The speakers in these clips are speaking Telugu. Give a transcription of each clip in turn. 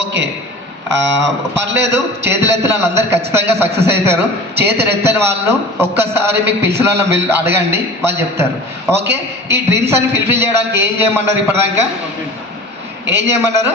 ఓకే, పర్లేదు. చేతులు ఎత్తిన వాళ్ళందరూ ఖచ్చితంగా సక్సెస్ అవుతారు. చేతులు ఎత్తని వాళ్ళు ఒక్కసారి మీకు పిలిచిన వాళ్ళని అడగండి, వాళ్ళు చెప్తారు. ఓకే, ఈ డ్రీమ్స్ అని ఫుల్ఫిల్ చేయడానికి ఏం చేయమన్నారు? ఇప్పటిదాకా ఏం చేయమన్నారు?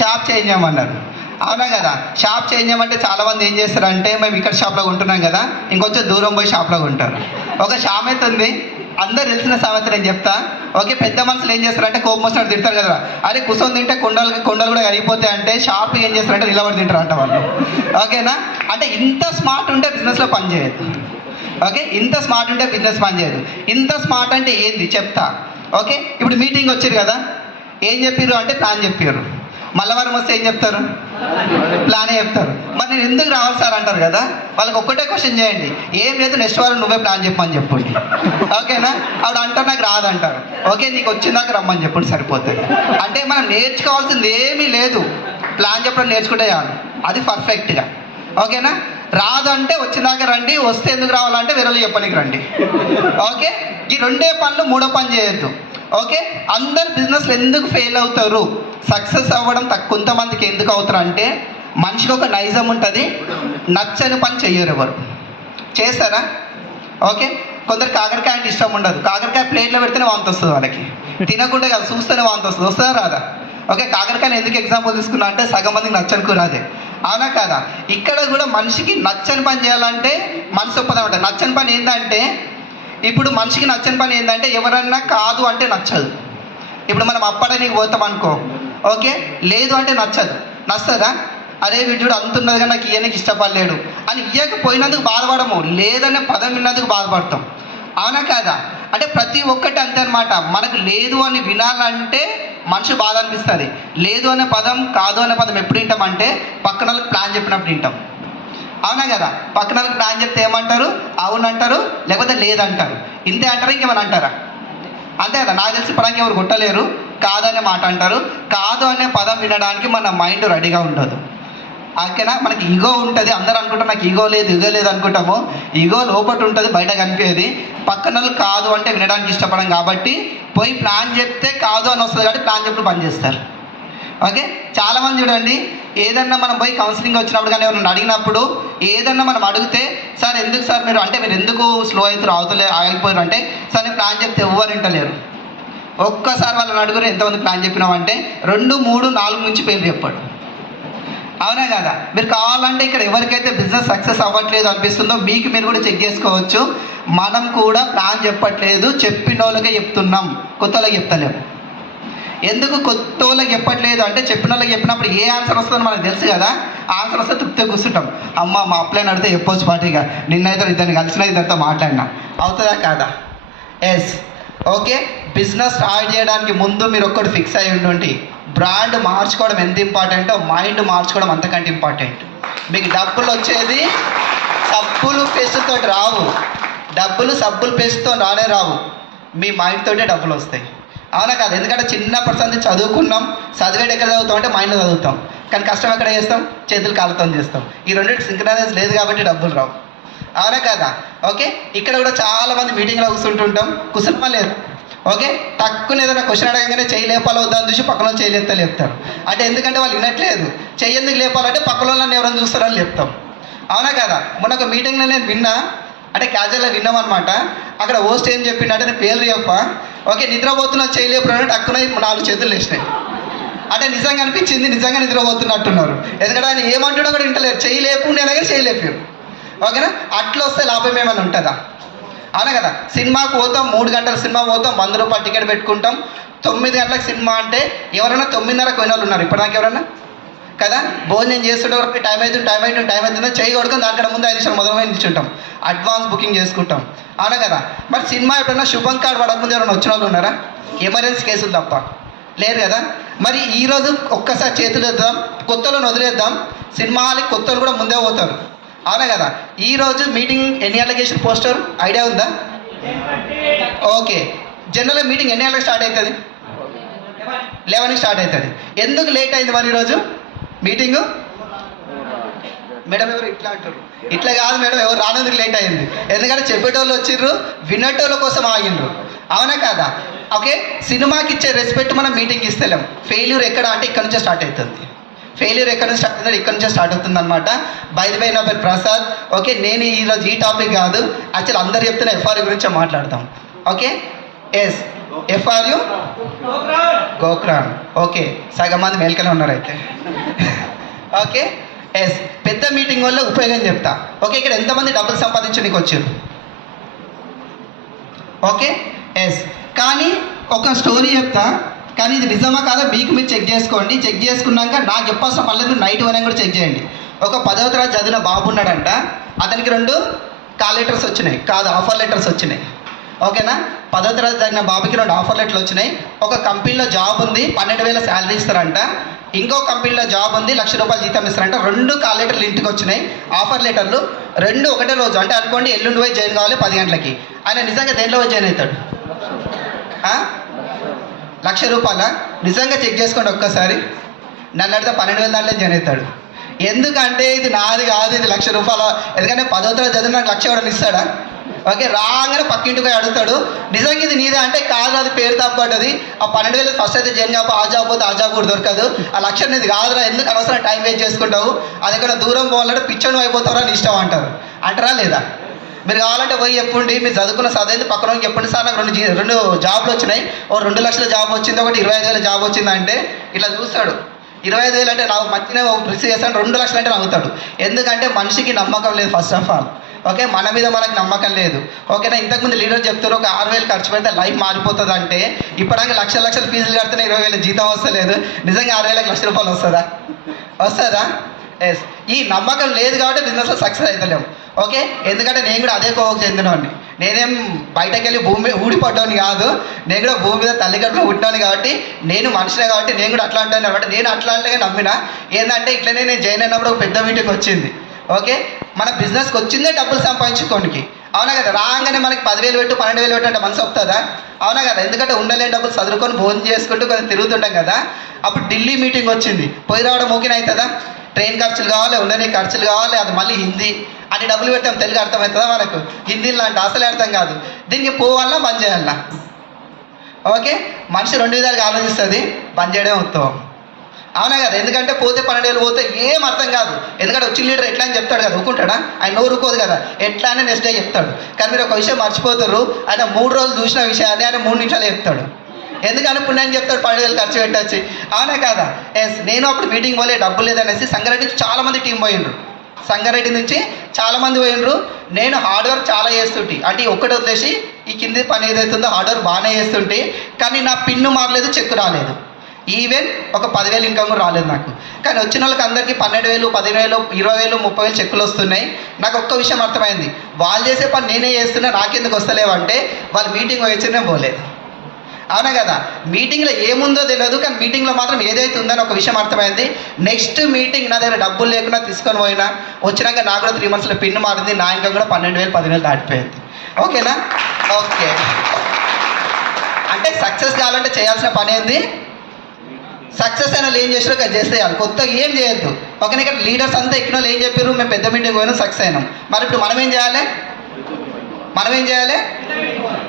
షాప్ చేంజ్ చేయమన్నారు. అవునా కదా? షాప్ చేంజ్ చేయమంటే చాలామంది ఏం చేస్తారంటే, మేము ఇక్కడ షాప్లో ఉంటున్నాం కదా, ఇంకొంచెం దూరం పోయి షాప్లో ఉంటారు. ఒక సామెత ఉంది, అందరు తెలిసిన సామెత, నేను చెప్తా. ఓకే, పెద్ద మనుషులు ఏం చేస్తారంటే కోపం వస్తున్నట్టు తింటారు కదా, అరే కూర్చొని తింటే కొండలు కూడా కరిగిపోతాయి అంటే, షాప్ ఏం చేస్తారంటే నిలబడి తింటారు అంట వాళ్ళు. ఓకేనా? అంటే ఇంత స్మార్ట్ ఉంటే బిజినెస్లో పనిచేయదు. ఓకే, ఇంత స్మార్ట్ ఉంటే బిజినెస్ పనిచేయదు. ఇంత స్మార్ట్ అంటే ఏంది చెప్తా. ఓకే, ఇప్పుడు మీటింగ్ వచ్చారు కదా, ఏం చెప్పారు అంటే ప్లాన్ చెప్పారు. మళ్ళీ వారం వస్తే ఏం చెప్తారు? ప్లానే చెప్తారు. మరి నేను ఎందుకు రావాలి సార్ అంటారు కదా, వాళ్ళకి ఒక్కటే క్వశ్చన్ చేయండి, ఏం లేదు నెక్స్ట్ వారం నువ్వే ప్లాన్ చెప్పమని చెప్పండి. ఓకేనా? ఆవిడ అంటారు నాకు రాదంటారు. ఓకే, నీకు వచ్చిందాక రమ్మని చెప్పండి, సరిపోతుంది. అంటే మనం నేర్చుకోవాల్సింది ఏమీ లేదు, ప్లాన్ చెప్పడం నేర్చుకుంటే చాలు, అది పర్ఫెక్ట్గా. ఓకేనా? రాదంటే వచ్చిందాక రండి, వస్తే ఎందుకు రావాలంటే వేరే చెప్పడానికి రండి. ఓకే, ఈ రెండే పనులు మూడో పని చేయొద్దు. ఓకే, అందరు బిజినెస్లు ఎందుకు ఫెయిల్ అవుతారు, సక్సెస్ అవ్వడం కొంతమందికి ఎందుకు అవుతారు అంటే, మనిషికి ఒక నైజం ఉంటుంది, నచ్చని పని చెయ్యరు. ఎవరు చేస్తారా? ఓకే, కొందరు కాకరకాయ అంటే ఇష్టం ఉండదు, కాకరకాయ ప్లేట్లో పెడితేనే వాంతి వస్తుంది వాళ్ళకి, తినకుండా కాదు చూస్తేనే వాంతి వస్తుంది. వస్తుందా రాదా? ఓకే, కాకరకాయని ఎందుకు ఎగ్జాంపుల్ తీసుకున్నా అంటే, సగం మందికి నచ్చని కూర అదే. అవునా కాదా? ఇక్కడ కూడా మనిషికి నచ్చని పని చేయాలంటే మనసు ఒప్పదా ఉంటుంది. నచ్చని పని ఏంటంటే, ఇప్పుడు మనిషికి నచ్చని పని ఏంటంటే, ఎవరన్నా కాదు అంటే నచ్చదు. ఇప్పుడు మనం అప్పడానికి పోతాం అనుకో, ఓకే, లేదు అంటే నచ్చదు. నచ్చదా? అరే వీడు అంతున్నది కానీ నాకు ఇయ్యనికి ఇష్టపడలేడు అని ఇయ్యకపోయినందుకు బాధపడము, లేదనే పదం విన్నందుకు బాధపడతాం. అవునా కాదా? అంటే ప్రతి ఒక్కటి అంతే అనమాట. మనకు లేదు అని వినాలంటే మనిషి బాధ అనిపిస్తుంది. లేదు అనే పదం, కాదు అనే పదం ఎప్పుడు వింటామంటే పక్కన వాళ్ళకి ప్లాన్ చెప్పినప్పుడు వింటాం. అవునా కదా? పక్కన వాళ్ళకి ప్లాన్ చెప్తే ఏమంటారు? అవునంటారు, లేకపోతే లేదంటారు. ఇంతే అంటారు, ఇంకేమైనా అంటారా? అంతే కదా? నాకు తెలిసి పడానికి ఎవరు కొట్టలేరు. కాదనే మాట అంటారు. కాదు అనే పదం వినడానికి మన మైండ్ రెడీగా ఉండదు. ఓకేనా? మనకి ఈగో ఉంటుంది. అందరూ అనుకుంటాం నాకు ఈగో లేదు అనుకుంటాము. ఈగో లోపల ఉంటుంది, బయట కనిపించేది. పక్కన వాళ్ళు కాదు అంటే వినడానికి ఇష్టపడం కాబట్టి పోయి ప్లాన్ చెప్తే కాదు అని వస్తుంది కాబట్టి ప్లాన్ చెప్పుడు పని చేస్తారు. ఓకే, చాలామంది చూడండి, ఏదన్నా మనం పోయి కౌన్సిలింగ్ వచ్చినప్పుడు కానీ ఎవరైనా అడిగినప్పుడు, ఏదన్నా మనం అడిగితే, సార్ ఎందుకు సార్ మీరు అంటే మీరు ఎందుకు స్లో అవుతారు ఆగిపోయారు అంటే, సార్ నేను ప్లాన్ చెప్తే ఎవరు వింటలేరు. ఒక్కసారి వాళ్ళని అడుగురు ఎంతమంది ప్లాన్ చెప్పినామంటే 2, 3, 4 నుంచి పేరు చెప్పాడు. అవునా కదా? మీరు కావాలంటే ఇక్కడ ఎవరికైతే బిజినెస్ సక్సెస్ అవ్వట్లేదు అనిపిస్తుందో మీకు మీరు కూడా చెక్ చేసుకోవచ్చు. మనం కూడా ప్లాన్ చెప్పట్లేదు, చెప్పిన వాళ్ళకే చెప్తున్నాం, కొత్త వాళ్ళకి చెప్తలేము. ఎందుకు కొత్త వాళ్ళకి చెప్పట్లేదు అంటే, చెప్పిన వాళ్ళకి చెప్పినప్పుడు ఏ ఆన్సర్ వస్తుందో మనకు తెలుసు కదా. ఆన్సర్ వస్తే తృప్తిగా కూర్చుంటాం. అమ్మ మా అప్లైన్ అడితే చెప్పొచ్చు పార్టీగా, నిన్నైతే ఇద్దరిని కలిసిన ఇద్దరితో మాట్లాడినా. అవుతుందా కాదా? ఎస్. ఓకే, బిజినెస్ స్టార్ట్ చేయడానికి ముందు మీరు ఒక్కటి ఫిక్స్ అయ్యి ఉండండి, బ్రాండ్ మార్చుకోవడం ఎంత ఇంపార్టెంటో మైండ్ మార్చుకోవడం అంతకంటే ఇంపార్టెంట్. మీకు డబ్బులు వచ్చేది సబ్బులు పేస్ట్తో రావు, డబ్బులు సబ్బులు పేస్ట్తో రావు, మీ మైండ్ తోటే డబ్బులు వస్తాయి. అవునా కాదు? ఎందుకంటే చిన్నప్పటి నుంచి చదువుకున్నాం, చదివేటి ఎక్కడ చదువుతాం అంటే మైండ్లో చదువుతాం, కానీ కష్టం ఎక్కడ చేస్తాం? చేతులు కాలుతో చేస్తాం. ఈ రెండింటి సింక్రనైజ్ లేదు కాబట్టి డబ్బులు రావు. అవునా కాదా? ఓకే, ఇక్కడ కూడా చాలామంది మీటింగ్లో కూర్చుంటాం లేదు. ఓకే, తక్కువ ఏదైనా క్వశ్చన్ అడగగానే చెయ్యి లేపాలో వద్దని చూసి పక్కన చెయ్యి లేపుతారు. అంటే ఎందుకంటే వాళ్ళు వినట్లేదు. చెయ్యి ఎందుకు లేపాలంటే పక్కన వాళ్ళని ఎవరైనా చూస్తారని చెప్తాం. అవునా కదా? మొన్న ఒక మీటింగ్లో నేను విన్నా, అంటే క్యాజువల్గా విన్నామన్నమాట. అక్కడ హోస్ట్ ఏం చెప్పిండంటే, నేను పేర్లు చెప్పా, ఓకే, నిద్రపోతున్న చెయ్యి లేపురంటే టక్కున 4 చేతులు వేసినాయి. అంటే నిజంగా అనిపించింది, నిజంగా నిద్రపోతున్నట్టున్నారు. ఎందుకంటే ఆయన ఏమంటున్నా కూడా వింటలేరు. చెయ్యి లేపు నేనగా చెయ్యి లేపారు. ఓకేనా? అట్లా వస్తే లాభం ఏమైనా ఉంటుందా? అవునా కదా? సినిమాకు పోతాం, 3 గంటల సినిమా పోతాం, 100 రూపాయలు టికెట్ పెట్టుకుంటాం. 9 గంటలకు సినిమా అంటే ఎవరైనా 9:30 పోయిన వాళ్ళు ఉన్నారు ఇప్పటిదాకా ఎవరన్నా కదా? భోజనం చేస్తుంటే టైం అవుతుందో చేయి కొడుకొని దానికంటే ముందు 5 నిమిషాలు మొదలై నిల్చుంటాం, అడ్వాన్స్ బుకింగ్ చేసుకుంటాం. అవునా కదా? మరి సినిమా ఎప్పుడైనా శుభం కార్డు పడకముందు ఎవరైనా వచ్చిన వాళ్ళు ఉన్నారా? ఎమర్జెన్సీ కేసులు తప్ప లేరు కదా? మరి ఈరోజు ఒక్కసారి చేతులు వేద్దాం, కొత్తలను వదిలేద్దాం, సినిమా హాల్కి కొత్తలు కూడా ముందే పోతారు. అవునా కదా? ఈరోజు మీటింగ్ ఎన్ని గంటలకు వేసిన పోస్టర్ ఐడియా ఉందా? ఓకే, జనరల్గా మీటింగ్ ఎన్ని గంటలకు స్టార్ట్ అవుతుంది? 11కి స్టార్ట్ అవుతుంది. ఎందుకు లేట్ అయింది మరి ఈరోజు మీటింగు? మేడం ఎవరు ఇట్లా అంటారు? ఇట్లా కాదు మేడం, ఎవరు రానందుకు లేట్ అయింది. ఎందుకంటే చెప్పేటోళ్ళు వచ్చిర్రు, వినేటోళ్ళ కోసం ఆగిండ్రు. అవునా కాదా? ఓకే, సినిమాకి ఇచ్చే రెస్పెక్ట్ మనం మీటింగ్ ఇస్తలేం. ఫెయిల్యూర్ ఎక్కడ అంటే ఇక్కడ నుంచే స్టార్ట్ అవుతుంది. ఫెయిల్యూర్ ఎక్కడ నుంచి స్టార్ట్ అవుతుంది? ఇక్కడ నుంచే స్టార్ట్ అవుతుంది అనమాట. బై ది వే, నా పేరు ప్రసాద్. ఓకే, నేను ఈరోజు ఈ టాపిక్ కాదు, యాక్చువల్ అందరు చెప్తున్న ఎఫ్ఆర్యూ గురించే మాట్లాడతాం. ఓకే, ఎస్, ఎఫ్ఆర్యూ గోక్రాన్. ఓకే, సగం మంది మేల్కనే ఉన్నారు అయితే. ఓకే, ఎస్, పెద్ద మీటింగ్ వల్ల ఉపయోగం చెప్తా. ఓకే, ఇక్కడ ఎంతమంది డబ్బులు సంపాదించడానికి వచ్చారు? ఓకే, ఎస్, కానీ ఒక స్టోరీ చెప్తా, కానీ ఇది నిజమా కాదా మీకు మీరు చెక్ చేసుకోండి. చెక్ చేసుకున్నాక నాకు చెప్పాల్సిన పర్లేదు, నైట్ వరకు కూడా చెక్ చేయండి. ఒక 10వ తరగతి చదివిన బాబు ఉన్నాడంట, అతనికి 2 కాల్ లెటర్స్ వచ్చినాయి, కాదు ఆఫర్ లెటర్స్ వచ్చినాయి. ఓకేనా, 10వ తరగతి చదివిన బాబుకి 2 ఆఫర్ లెటర్లు వచ్చినాయి. ఒక కంపెనీలో జాబ్ ఉంది, 12,000 శాలరీ ఇస్తారంట. ఇంకో కంపెనీలో జాబ్ ఉంది, ₹1,00,000 జీతం ఇస్తారంట. 2 కాల్ లెటర్లు ఇంటికి వచ్చినాయి, ఆఫర్ లెటర్లు 2 ఒకటే రోజు. అంటే అనుకోండి, ఎల్లుండి పోయి జాయిన్ కావాలి 10 గంటలకి. ఆయన నిజంగా దేంట్లో పోయి జాయిన్ అవుతాడు? ₹1,00,000 నిజంగా చెక్ చేసుకోండి ఒక్కసారి. నన్ను అడిగితే 12,000 దాంట్లో జాయిన్ అవుతాడు. ఎందుకంటే ఇది నాది కాదు, ఇది ₹1,00,000. ఎందుకంటే 10వ తరగతి చదివిన నాకు 1,00,000 ఎవడని ఇస్తాడా? ఓకే, రాగానే పక్కింటికి పోయి అడుగుతాడు, నిజంగా ఇది నీదే అంటే కాదు, అది పేరు తప్పబడ్డది. ఆ 12,000 ఫస్ట్ అయితే జాయిన్ కాపు, ఆ జాబ్ పోతే ఆ జాబ్ కూడా దొరకదు. ఆ 1,00,000 నీది కాదురా, ఎందుకు అనవసరం టైం వేస్ట్ చేసుకుంటావు, అది ఎక్కడ దూరం పోవాలంటే పిచ్చను అయిపోతారా అని ఇష్టం అంటారు. అంటారా లేదా? మీరు కావాలంటే పోయి చెప్పండి, మీరు చదువుకున్న చదివింది పక్కన చెప్పండి, సార్ నాకు 2 జాబ్లు వచ్చినాయి, ఓ 2 లక్షల జాబ్ వచ్చింది, ఒకటి 25,000 జాబ్ వచ్చిందంటే ఇట్లా చూస్తాడు. 25,000 అంటే నాకు మంచిగా రిసీవ్ చేస్తాను, 2 లక్షలు అంటే నవ్వుతాడు. ఎందుకంటే మనిషికి నమ్మకం లేదు ఫస్ట్ ఆఫ్ ఆల్. ఓకే, మన మీద మనకు నమ్మకం లేదు. ఓకేనా, ఇంతకుముందు లీడర్ చెప్తారు ఒక 6,000 ఖర్చు పెడితే లైఫ్ మారిపోతుంది అంటే, ఇప్పటిదాకా లక్షల ఫీజులు కడితేనే 20,000 జీతం వస్తలేదు. నిజంగా 6,000కి ₹1,00,000 వస్తుందా? వస్తుందా? ఎస్, ఈ నమ్మకం లేదు కాబట్టి బిజినెస్లో సక్సెస్ అవుతలేము. ఓకే, ఎందుకంటే నేను కూడా అదే కోవకు చెందినవాడిని. నేనేం బయటకు వెళ్ళి భూమి మీద ఊడిపడ్డాను కాదు, నేను కూడా భూమి మీద తల్లిగడ్డలో పుట్టాను కాబట్టి, నేను మనిషినే కాబట్టి నేను కూడా అట్లా అంటాను కాబట్టి నేను అట్లా అంటే నమ్మిన. ఏంటంటే ఇట్లనే నేను జాయిన్ అయినప్పుడు ఒక పెద్ద మీటింగ్ వచ్చింది. ఓకే, మన బిజినెస్కి వచ్చిందే డబ్బులు సంపాదించుకోనికి. అవునా కదా, రాగానే మనకి 10,000 పెట్టు 12,000 పెట్టు అంటే మనసు వస్తుందా? అవునా కదా, ఎందుకంటే ఉండలేని డబ్బులు చదువుకొని భోజనం చేసుకుంటూ కొంచెం తిరుగుతుంటాం కదా. అప్పుడు ఢిల్లీ మీటింగ్ వచ్చింది, పోయి రావడం ఓకేనా అవుతుందా? ట్రైన్ ఖర్చులు కావాలి, ఉండని ఖర్చులు కావాలి, అది మళ్ళీ హిందీ అని డబ్బులు పెడతాం, తెలుగు అర్థమవుతుందా మనకు? హిందీలో అంటే అసలే అర్థం కాదు. దీనికి పోవాలన్నా బంద్ చేయాలన్నా? ఓకే, మనిషి 2 విధాలుగా ఆలోచిస్తుంది, బంద్ చేయడం ఉత్తమం. అవునా కదా, ఎందుకంటే పోతే 12,000 పోతే ఏం అర్థం కాదు. ఎందుకంటే వచ్చి లీడర్ ఎట్లా అని చెప్తాడు కదా, ఊరుకుంటాడా? ఆయన నోరుకోదు కదా, ఎట్లా అని నెక్స్ట్ డే చెప్తాడు. కానీ మీరు ఒక విషయం మర్చిపోతారు, ఆయన 3 రోజులు చూసిన విషయాన్ని ఆయన 3 నిమిషాలు చెప్తాడు. ఎందుకని పుణ్యాన్ని చెప్తాడు, 12,000 ఖర్చు పెట్టచ్చు. అవునా కదా, ఎస్, నేను అప్పుడు మీటింగ్ పోలే, డబ్బు లేదనేసి సంగారెడ్డి నుంచి చాలామంది టీం పోయిండ్రు. సంగారెడ్డి నుంచి చాలామంది పోయినరు. నేను హార్డ్ వర్క్ చాలా చేస్తుంటే, అంటే ఒక్కటి వదిలేసి ఈ కింది పని ఏదైతుందో హార్డ్ వర్క్ బాగానే చేస్తుంటే, కానీ నా పిన్ను మారలేదు, చెక్ రాలేదు, ఈవెన్ ఒక 10,000 ఇన్కమ్ కూడా రాలేదు నాకు. కానీ వచ్చిన వాళ్ళకి అందరికీ 12,000, 15,000, 20,000, 30,000 చెక్కులు వస్తున్నాయి. నాకు ఒక్క విషయం అర్థమైంది, వాళ్ళు చేసే పని నేనే చేస్తున్నా, నాకెందుకు వస్తలేవంటే వాళ్ళు మీటింగ్ వచ్చినే పోలేదు. అవునా కదా, మీటింగ్లో ఏముందో తెలియదు, కానీ మీటింగ్లో మాత్రం ఏదైతే ఉందని ఒక విషయం అర్థమైంది. నెక్స్ట్ మీటింగ్ నా దగ్గర డబ్బులు లేకుండా తీసుకొని పోయినా, వచ్చినాక నాకు కూడా 3 monthsలో పిన్ మారింది, నా ఇన్కమ్ కూడా 12,000, 10,000 దాటిపోయింది. ఓకేనా? ఓకే, అంటే సక్సెస్ కావాలంటే చేయాల్సిన పని ఏంది? సక్సెస్ అయిన వాళ్ళు ఏం చేసారో అది చేస్తే చాలు, కొత్తగా ఏం చేయొద్దు. ఓకేనా, ఇక్కడ లీడర్స్ అంతా ఎక్కిన వాళ్ళు ఏం చెప్పారు, మేము పెద్ద మీటింగ్ పోయినా సక్సెస్ అయినాం. మరి ఇప్పుడు మనం ఏం చేయాలి?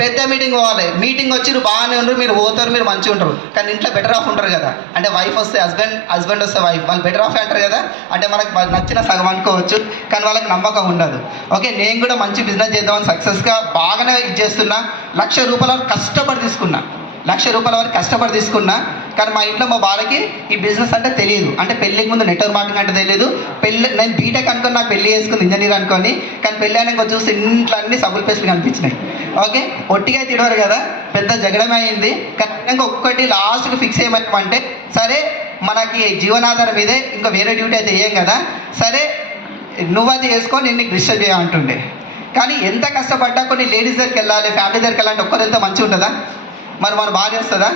పెద్ద మీటింగ్ పోవాలి. మీటింగ్ వచ్చి బాగానే ఉండరు, మీరు పోతారు, మీరు మంచిగా ఉంటారు, కానీ ఇంట్లో బెటర్ ఆఫ్ ఉంటారు కదా. అంటే వైఫ్ వస్తే హస్బెండ్ వస్తే వైఫ్, వాళ్ళు బెటర్ ఆఫ్ అంటారు కదా. అంటే మనకు నచ్చిన సగం అనుకోవచ్చు, కానీ వాళ్ళకి నమ్మకం ఉండదు. ఓకే, నేను కూడా మంచి బిజినెస్ చేద్దామని సక్సెస్గా బాగానే ఇది చేస్తున్నా. ₹1,00,000 వరకు కష్టపడి తీసుకున్నా, ₹1,00,000 వరకు కష్టపడి తీసుకున్నా. కానీ మా ఇంట్లో మా బాలకి ఈ బిజినెస్ అంటే తెలియదు. అంటే పెళ్ళికి ముందు నెట్వర్క్ మార్కెటింగ్ అంటే తెలియదు. నేను బీటెక్ అనుకుని నాకు పెళ్లి చేసుకుంది, ఇంజనీర్ అనుకొని. కానీ పెళ్ళి అయినాక చూస్తే ఇంట్లో అన్ని సబ్బుల పేస్టులు కనిపించినాయి. ఓకే, ఒట్టిగా తిడవారు కదా, పెద్ద జగడమే అయింది. కానీ ఒక్కటి లాస్ట్కి ఫిక్స్ ఏమంటే, సరే మనకి జీవనాధారం ఇదే, ఇంకా వేరే డ్యూటీ అయితే వేయం కదా, సరే నువ్వు అది చేసుకో, నేను నీకు డిస్టర్బ్ చేయాలంటుండే. కానీ ఎంత కష్టపడ్డా కొన్ని లేడీస్ దగ్గరికి వెళ్ళాలి, ఫ్యామిలీ దగ్గరికి వెళ్ళాలంటే ఒక్కరితో మంచిగా ఉంటుందా? మరి మన భార్య వస్తుందా?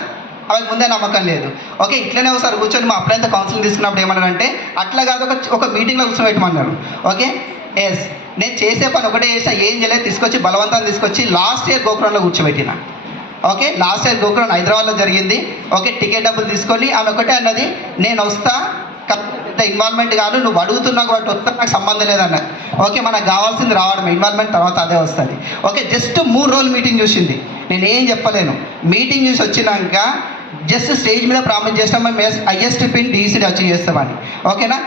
వాళ్ళకి ముందే నమ్మకం లేదు. ఓకే, ఇట్లనే ఒకసారి కూర్చొని మా అప్పుడంతా కౌన్సిలింగ్ తీసుకున్నప్పుడు ఏమన్నారంటే, అట్లా కాదు, ఒక మీటింగ్లో కూర్చోబెట్టమన్నారు. ఓకే, ఎస్, నేను చేసే పని ఒకటే చేసా, ఏం చేయలేదు, తీసుకొచ్చి బలవంతాన్ని తీసుకొచ్చి లాస్ట్ ఇయర్ గోకురంలో కూర్చోబెట్టిన. ఓకే, లాస్ట్ ఇయర్ గోకురం హైదరాబాద్లో జరిగింది. ఓకే, టికెట్ డబ్బులు తీసుకొని ఆమె ఒకటే అన్నది, నేను వస్తా, ఇంత ఇన్వాల్వ్మెంట్ కాదు, నువ్వు అడుగుతున్నావు కాబట్టి వస్తా, నాకు సంబంధం లేదన్నది. ఓకే, మనకు కావాల్సింది రావడం, ఇన్వాల్వ్మెంట్ తర్వాత అదే వస్తుంది. ఓకే, జస్ట్ 3 రోజులు మీటింగ్ చూసింది. నేనేం చెప్పలేను. మీటింగ్ చూసి వచ్చినాక జస్ట్ స్టేజ్ మీద ప్రామిస్ చేస్తాం మేము హైయెస్ట్ పిన్ డీసీడీ అచీవ్ చేస్తామని. ఓకేనా?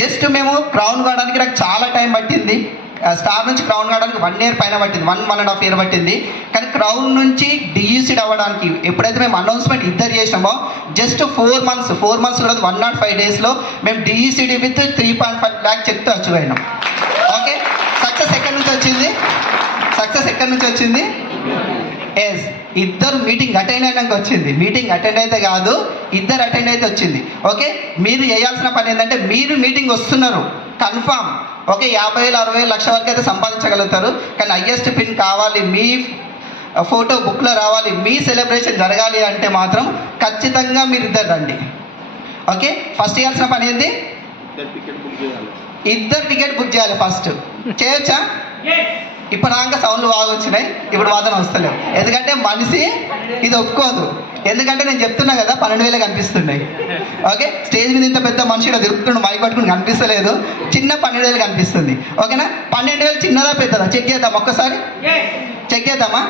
జస్ట్ మేము క్రౌన్ కావడానికి నాకు చాలా టైం పట్టింది. స్టార్ నుంచి క్రౌన్ కావడానికి 1 year పైన పట్టింది, 1.5 year పట్టింది. కానీ క్రౌన్ నుంచి డియూసీడ్ అవ్వడానికి ఎప్పుడైతే మేము అనౌన్స్మెంట్ ఇద్దరు చేసినామో జస్ట్ 4 months కూడా 105 daysలో మేము డిఈసిడి విత్ 3.5 lakh చెక్తో అచీవ్ అయినాం. ఓకే, సక్సెస్ ఎక్కడి నుంచి వచ్చింది? ఎస్, ఇద్దరు మీటింగ్ అటెండ్ అయినాక వచ్చింది. మీటింగ్ అటెండ్ అయితే కాదు, ఇద్దరు అటెండ్ అయితే వచ్చింది. ఓకే, మీరు చేయాల్సిన పని ఏంటంటే మీరు మీటింగ్ వస్తున్నారు కన్ఫామ్. ఓకే, 50,000 60,000 లక్ష వరకు అయితే సంపాదించగలుగుతారు. కానీ హైయెస్ట్ పిన్ కావాలి, మీ ఫోటో బుక్లో రావాలి, మీ సెలబ్రేషన్ జరగాలి అంటే మాత్రం ఖచ్చితంగా మీరు ఇద్దరు రండి. ఓకే, ఫస్ట్ చేయాల్సిన పని ఏంటి? ఇద్దరు టికెట్ బుక్ చేయాలి. ఫస్ట్ చేయొచ్చా? ఇప్పుడు దాకా సౌండ్లు బాగా వచ్చినాయి, ఇప్పుడు వాదన వస్తలేవు. ఎందుకంటే మనిషి ఇది ఒప్పుకోదు. ఎందుకంటే నేను చెప్తున్నా కదా 12,000 కనిపిస్తున్నాయి. ఓకే, స్టేజ్ మీద ఇంత పెద్ద మనిషి ఇలా తిరుగుతుండు, మైక్ పట్టుకుని కనిపిస్తలేదు, చిన్న 12,000 కనిపిస్తుంది. ఓకేనా? 12,000 చిన్నదా పెద్దదా చెక్ చేద్దాం ఒక్కసారి, చెక్ చేద్దామా?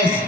ఎస్.